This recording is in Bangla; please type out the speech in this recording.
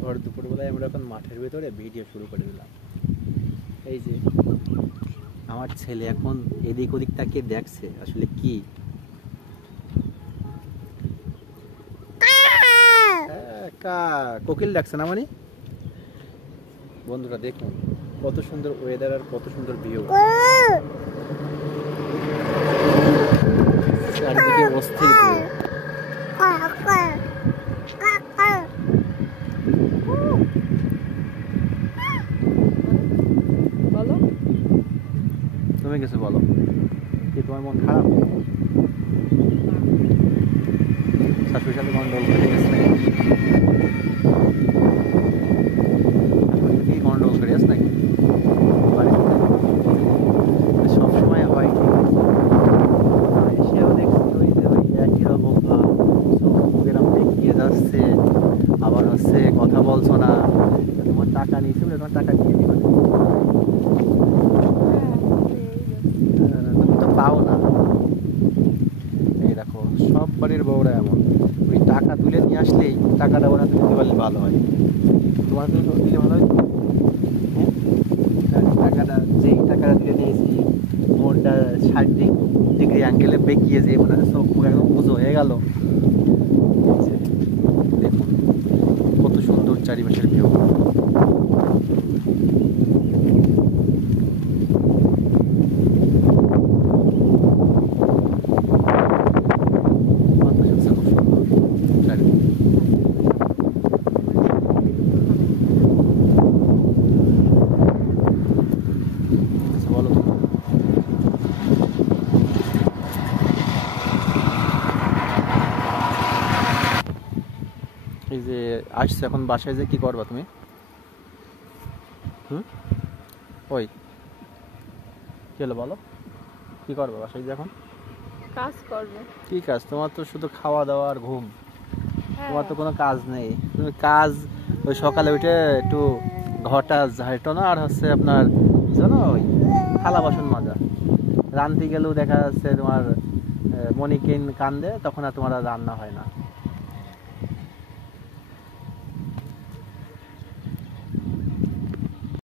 ভর দুপুরবেলায় আমরা এখন মাঠের ভিতরে ভিডিও শুরু করে দিলাম। এই যে আমার ছেলে এখন এদিক ওদিক তাকিয়ে দেখছে আসলে কি। কোকিল ডাকছে না মানে। বন্ধুরা দেখুন কত সুন্দর ওয়েদার আর কত সুন্দর ভিউ, চারদিকে অস্থির ভিউ। বলো, তুমি কিছু বলো, কি তোমার মন খারাপ? শাশুড়ির সাথে গন্ডগোল করে গেছে নাকি? শাশুড়ির কি গন্ডগোল করে গেছে নাকি বাড়িতে? সবসময় হয় কি, এসেও দেখছি ওই যে ওই একই রকম ভাব, এরকম দেখিয়ে যাচ্ছে, আবার হচ্ছে কথা বলছো না, তোমার টাকা নিয়েছে বলে তোমার টাকা দিয়ে দিবে, তুমি তো পাও না। এই দেখো সব বাড়ির বউরা এমন, ওই টাকা তুলে নিয়ে আসলেই টাকাটা ওরা তুলতে পারলে ভালো হয়। তোমার তো দিলে ভালো হয়। হ্যাঁ, টাকাটা যেই টাকাটা তুলে নিয়েছি মনটা 60 ডিগ্রি অ্যাঙ্গেলে বেঁকিয়ে যে মনে হয় চোখ মুখ একদম পুজো হয়ে গেল। দেখুন কত সুন্দর চারিপাশের ভিউ। এই যে আসছে এখন বাসায় যে কি করবা তুমি? ওই কি হলো বলো, কি করবা বাসায় যে এখন? কাজ করবে। কি কাজ তোমার? তো শুধু খাওয়া দাওয়া আর ঘুম, তোমার তো কোনো কাজ নেই। তুমি কাজ ওই সকালে উঠে একটু ঘরটা ঝাড়টো না, আর হচ্ছে আপনার জানো ওই থালা বাসন মাজা। রাঁধতে গেলেও দেখা যাচ্ছে তোমার মনিকিন কান্দে, তখন আর তোমার রান্না হয় না।